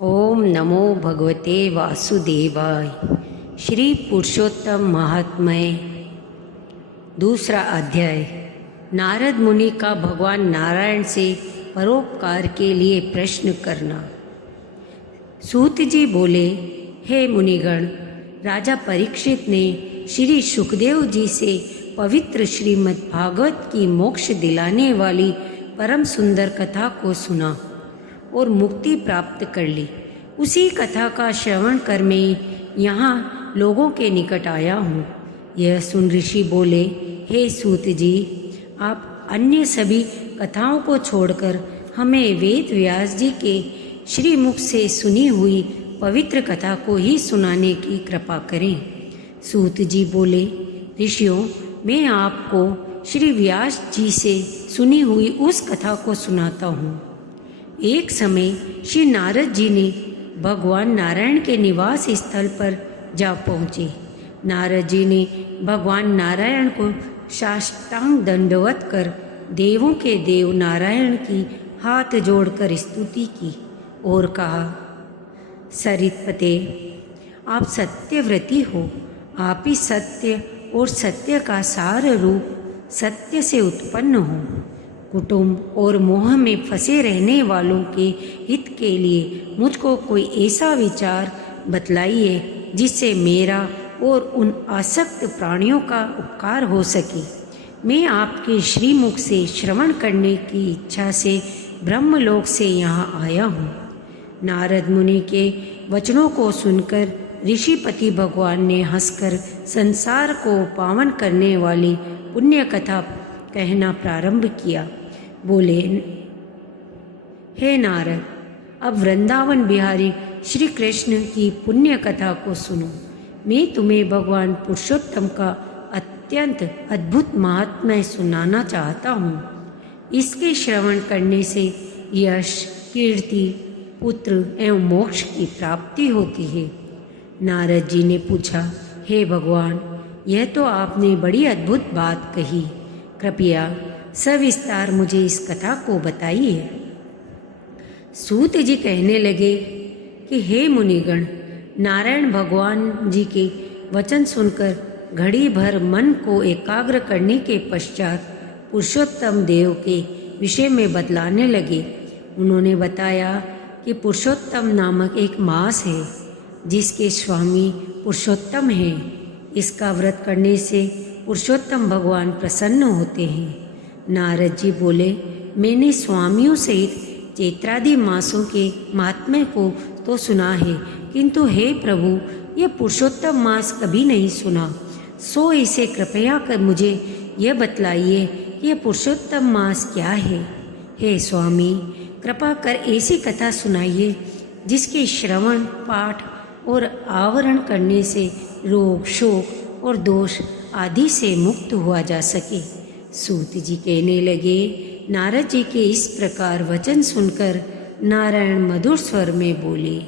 ओम नमो भगवते वासुदेवाय। श्री पुरुषोत्तम महात्म्य, दूसरा अध्याय। नारद मुनि का भगवान नारायण से परोपकार के लिए प्रश्न करना। सूत जी बोले, हे मुनिगण, राजा परीक्षित ने श्री सुखदेव जी से पवित्र श्रीमद् भागवत की मोक्ष दिलाने वाली परम सुंदर कथा को सुना और मुक्ति प्राप्त कर ली। उसी कथा का श्रवण कर मैं यहाँ लोगों के निकट आया हूँ। यह सुन ऋषि बोले, हे सूत जी, आप अन्य सभी कथाओं को छोड़कर हमें वेद व्यास जी के श्रीमुख से सुनी हुई पवित्र कथा को ही सुनाने की कृपा करें। सूत जी बोले, ऋषियों, मैं आपको श्री व्यास जी से सुनी हुई उस कथा को सुनाता हूँ। एक समय श्री नारद जी ने भगवान नारायण के निवास स्थल पर जा पहुँचे। नारद जी ने भगवान नारायण को साष्टांग दंडवत कर देवों के देव नारायण की हाथ जोड़कर स्तुति की और कहा, सरितपते, आप सत्यव्रती हो। आप ही सत्य और सत्य का सार रूप सत्य से उत्पन्न हो। कुटुंब और मोह में फंसे रहने वालों के हित के लिए मुझको कोई ऐसा विचार बतलाइए जिससे मेरा और उन आसक्त प्राणियों का उपकार हो सके। मैं आपके श्रीमुख से श्रवण करने की इच्छा से ब्रह्मलोक से यहाँ आया हूँ। नारद मुनि के वचनों को सुनकर ऋषिपति भगवान ने हंसकर संसार को पावन करने वाली पुण्य कथा कहना प्रारंभ किया। बोले, हे नारद, अब वृंदावन बिहारी श्री कृष्ण की पुण्य कथा को सुनो। मैं तुम्हें भगवान पुरुषोत्तम का अत्यंत अद्भुत महात्म्य सुनाना चाहता हूँ। इसके श्रवण करने से यश, कीर्ति, पुत्र एवं मोक्ष की प्राप्ति होती है। नारद जी ने पूछा, हे भगवान, यह तो आपने बड़ी अद्भुत बात कही। कृपया सविस्तार मुझे इस कथा को बताइए। सूत जी कहने लगे कि हे मुनिगण, नारायण भगवान जी के वचन सुनकर घड़ी भर मन को एकाग्र करने के पश्चात पुरुषोत्तम देव के विषय में बतलाने लगे। उन्होंने बताया कि पुरुषोत्तम नामक एक मास है जिसके स्वामी पुरुषोत्तम हैं। इसका व्रत करने से पुरुषोत्तम भगवान प्रसन्न होते हैं। नारद जी बोले, मैंने स्वामियों सहित चैत्रादि मासों के महात्म्य को तो सुना है, किंतु हे प्रभु, यह पुरुषोत्तम मास कभी नहीं सुना। सो इसे कृपया कर मुझे यह बतलाइए कि यह पुरुषोत्तम मास क्या है। हे स्वामी, कृपा कर ऐसी कथा सुनाइए जिसके श्रवण, पाठ और आवरण करने से रोग, शोक और दोष आदि से मुक्त हुआ जा सके। सूत जी कहने लगे, नारद जी के इस प्रकार वचन सुनकर नारायण मधुर स्वर में बोले।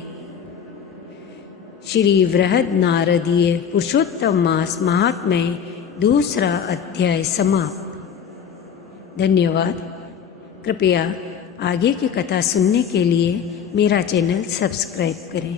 श्री वृहद नारदीय पुरुषोत्तम मास महात्म्य, दूसरा अध्याय समाप्त। धन्यवाद। कृपया आगे की कथा सुनने के लिए मेरा चैनल सब्सक्राइब करें।